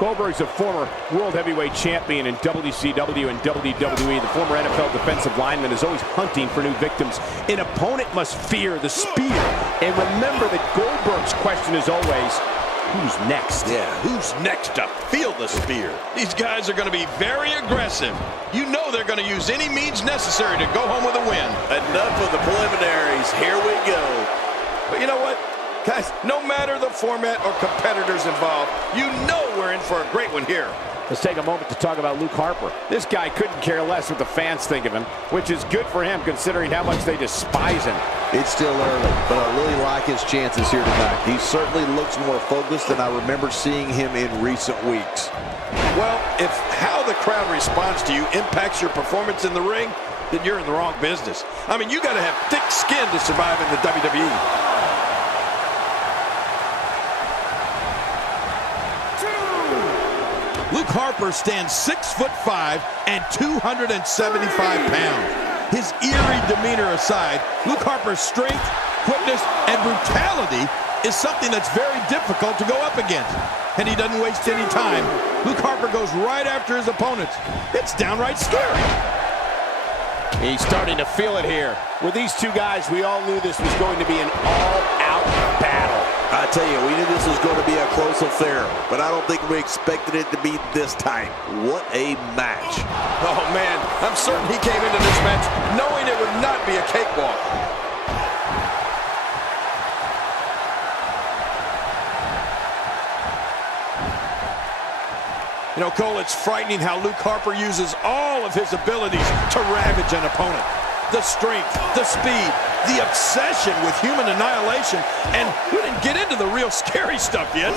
Goldberg's a former world heavyweight champion in WCW and WWE. The former NFL defensive lineman is always hunting for new victims. An opponent must fear the spear. And remember that Goldberg's question is always, who's next? Yeah, who's next to feel the spear? These guys are going to be very aggressive. You know they're going to use any means necessary to go home with a win. Enough of the preliminaries. Here we go. But you know what? Guys, no matter the format or competitors involved, you know we're in for a great one here. Let's take a moment to talk about Luke Harper. This guy couldn't care less what the fans think of him, which is good for him considering how much they despise him. It's still early, but I really like his chances here tonight. He certainly looks more focused than I remember seeing him in recent weeks. Well, if how the crowd responds to you impacts your performance in the ring, then you're in the wrong business. I mean, you got to have thick skin to survive in the WWE. Luke Harper stands 6'5" and 275 pounds. His eerie demeanor aside, Luke Harper's strength, quickness, and brutality is something that's very difficult to go up against. And he doesn't waste any time. Luke Harper goes right after his opponents. It's downright scary. He's starting to feel it here. With these two guys, we all knew this was going to be an all-out battle. I tell you, we knew this was going to be a close affair, but I don't think we expected it to be this tight. What a match. Oh, man, I'm certain he came into this match knowing it would not be a cakewalk. You know, Cole, it's frightening how Luke Harper uses all of his abilities to ravage an opponent. The strength, the speed, the obsession with human annihilation, and we didn't get into the real scary stuff yet.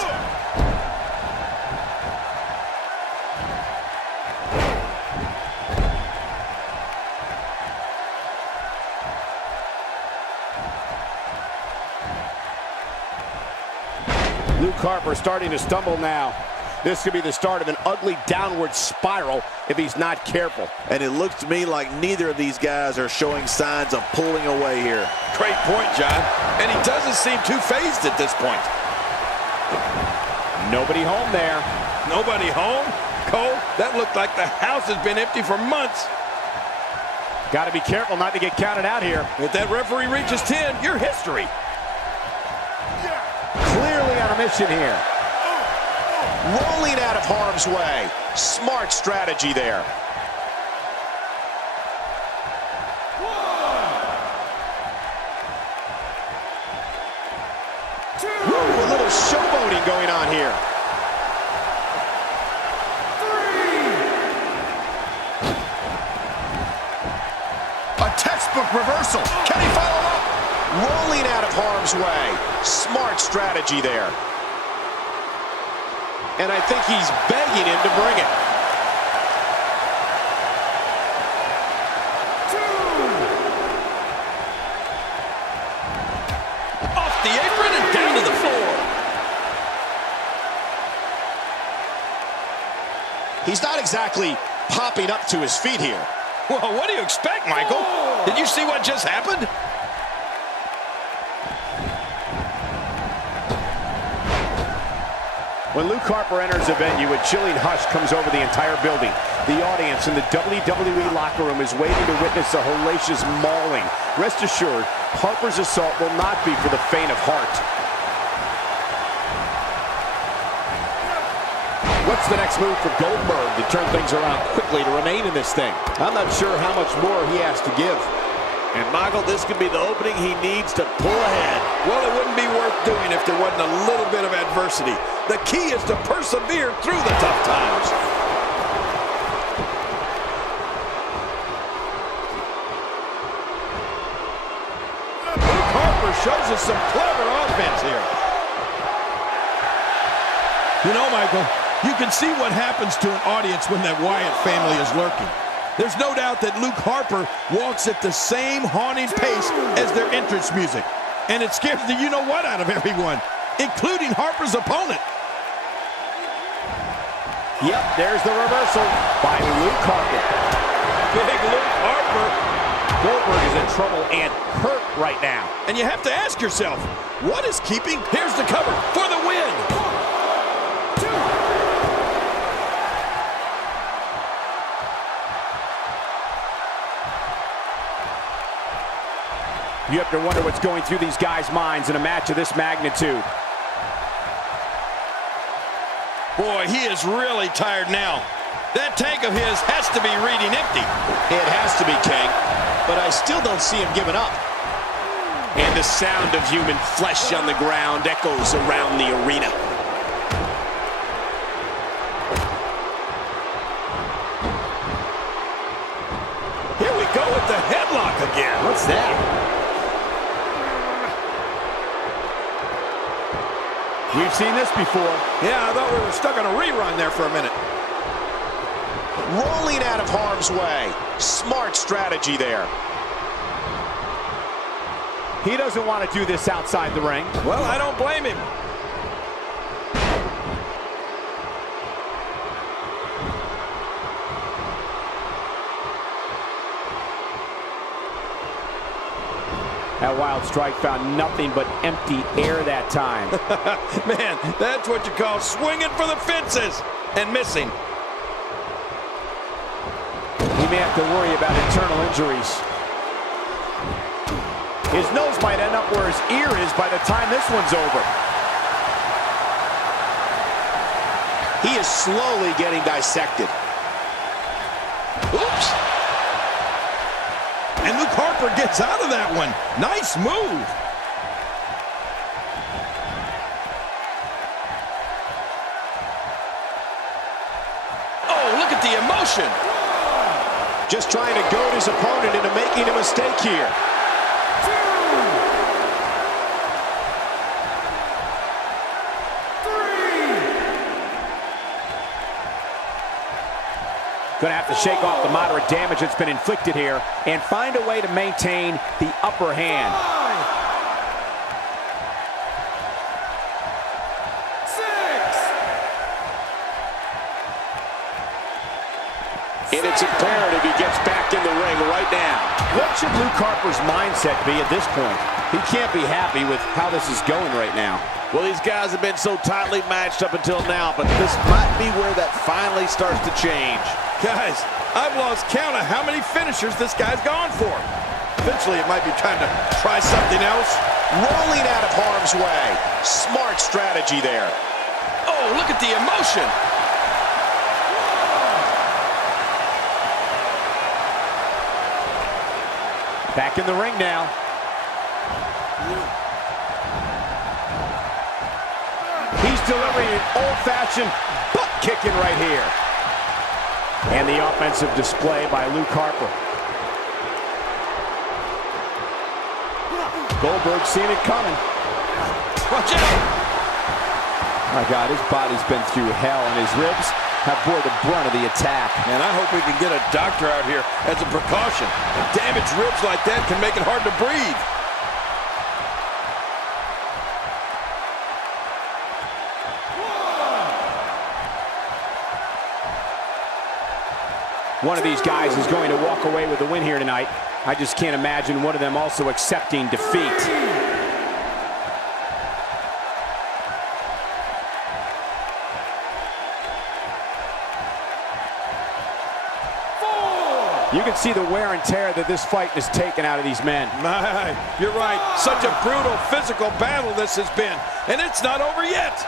Luke Harper starting to stumble now. This could be the start of an ugly downward spiral if he's not careful. And it looks to me like neither of these guys are showing signs of pulling away here. Great point, John. And he doesn't seem too phased at this point. Nobody home there. Nobody home? Cole, that looked like the house has been empty for months. Got to be careful not to get counted out here. If that referee reaches 10, you're history. Clearly on a mission here. Rolling out of harm's way. Smart strategy there. Ooh, a little showboating going on here. A textbook reversal. Can he follow up? Rolling out of harm's way. Smart strategy there. And I think he's begging him to bring it. Off the apron and down to the floor. He's not exactly popping up to his feet here. Well, what do you expect, Michael? Did you see what just happened? When Luke Harper enters a venue, a chilling hush comes over the entire building. The audience in the WWE locker room is waiting to witness a hellacious mauling. Rest assured, Harper's assault will not be for the faint of heart. What's the next move for Goldberg to turn things around quickly to remain in this thing? I'm not sure how much more he has to give. And Michael, this could be the opening he needs to pull ahead. Well, it wouldn't be worth doing if there wasn't a little bit of adversity. The key is to persevere through the tough times. Luke Harper shows us some clever offense here. You know, Michael, you can see what happens to an audience when that Wyatt family is lurking. There's no doubt that Luke Harper walks at the same haunting pace as their entrance music. And it scares the you-know-what out of everyone, including Harper's opponent. Yep, there's the reversal by Luke Harper. Big Luke Harper. Goldberg is in trouble and hurt right now. And you have to ask yourself, what is keeping? Here's the cover for the win. 1, 2. You have to wonder what's going through these guys' minds in a match of this magnitude. Boy, he is really tired now. That tank of his has to be reading empty. It has to be, King, but I still don't see him giving up. And the sound of human flesh on the ground echoes around the arena. Here we go with the headlock again. What's that? We've seen this before. Yeah, I thought we were stuck on a rerun there for a minute. Rolling out of harm's way. Smart strategy there. He doesn't want to do this outside the ring. Well, I don't blame him. That wild strike found nothing but empty air that time. Man, that's what you call swinging for the fences and missing. He may have to worry about internal injuries. His nose might end up where his ear is by the time this one's over. He is slowly getting dissected. Oops. And Luke Harper gets out of that one. Nice move. Oh, look at the emotion. Just trying to goad his opponent into making a mistake here. Going to have to shake off the moderate damage that's been inflicted here and find a way to maintain the upper hand. 6. And it's imperative he gets back in the ring right now. What should Luke Harper's mindset be at this point? He can't be happy with how this is going right now. Well, these guys have been so tightly matched up until now, but this might be where that finally starts to change. Guys, I've lost count of how many finishers this guy's gone for. Eventually, it might be time to try something else. Rolling out of harm's way. Smart strategy there. Oh, look at the emotion. Back in the ring now. He's delivering an old-fashioned butt kicking right here. And the offensive display by Luke Harper. Goldberg seeing it coming. Watch out! My God, his body's been through hell, and his ribs have bore the brunt of the attack. And I hope we can get a doctor out here as a precaution. Damaged ribs like that can make it hard to breathe. One of these guys is going to walk away with the win here tonight. I just can't imagine one of them also accepting defeat. You can see the wear and tear that this fight has taken out of these men. My, you're right. Such a brutal physical battle this has been. And it's not over yet.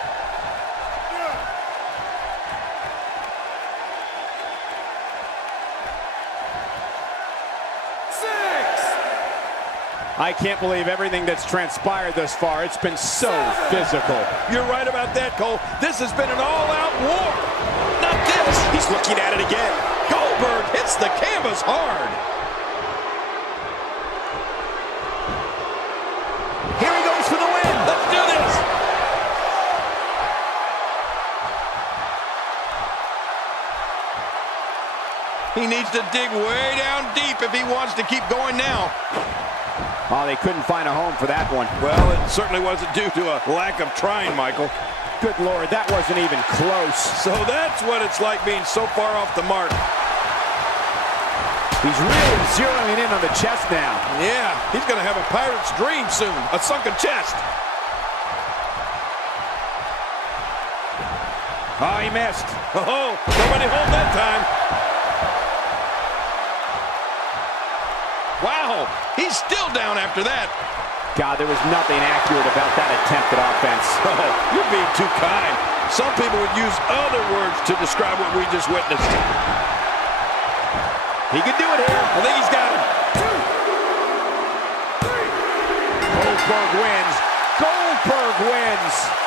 I can't believe everything that's transpired thus far. It's been so physical. You're right about that, Cole. This has been an all-out war. Not this. He's looking at it again. Goldberg hits the canvas hard. Here he goes for the win. Let's do this. He needs to dig way down deep if he wants to keep going now. Oh, they couldn't find a home for that one. Well, it certainly wasn't due to a lack of trying, Michael. Good Lord, that wasn't even close. So that's what it's like being so far off the mark. He's really zeroing in on the chest now. Yeah, he's going to have a pirate's dream soon. A sunken chest. Oh, he missed. Oh, nobody home that time. Wow, he's still down after that. God, there was nothing accurate about that attempted offense. Oh, you're being too kind. Some people would use other words to describe what we just witnessed. He could do it here. I think he's got him. Goldberg wins. Goldberg wins.